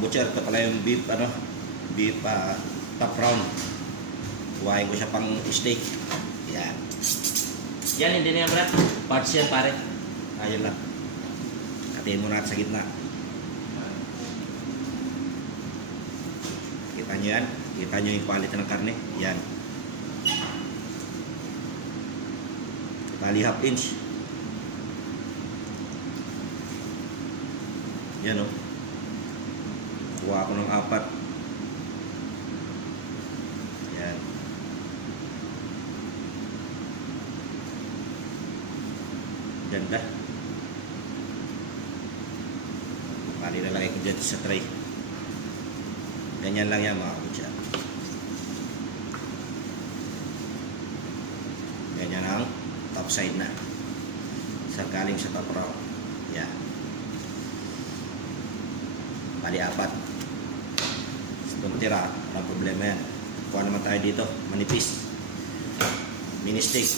butcher, ito pala yung beef, beef top round. Kuhain ko siya pang steak. Yan. Yan, hindi na yan, Brad. Parts yan, pare. Ayun lang. Katiin mo natin sa gitna. Kita nyo yan. Kita nyo yung quality ng karne. Yan. Bali half inch. Yan o. Kuha ko ng 4. Yan. Ganda. Bali lalagay ko dyan sa tray. Ganyan lang yan mga kabutsa. Ganyan ang top side na. Sarkaling sa top row. Yan. Bali 4. Itong tira, walang problema yan. Kuha naman tayo dito, manipis. Mini steak.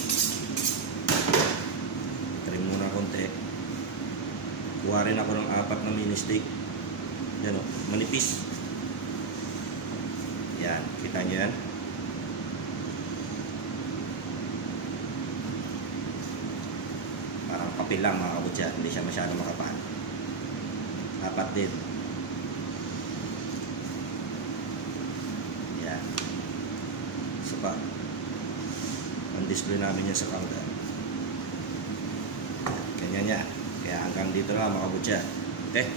Trim muna konti. Kuha rin ako ng 4 na mini steak. Yan o, manipis. Yan, kita nyo yan. Parang papel lang mga kabutsa, hindi siya masyado makapal. 4 din. Yan. Isa pa. Ang-display namin yan sa counter. Ganyan yan. Kaya hanggang dito lang mga kabutsa. Okay?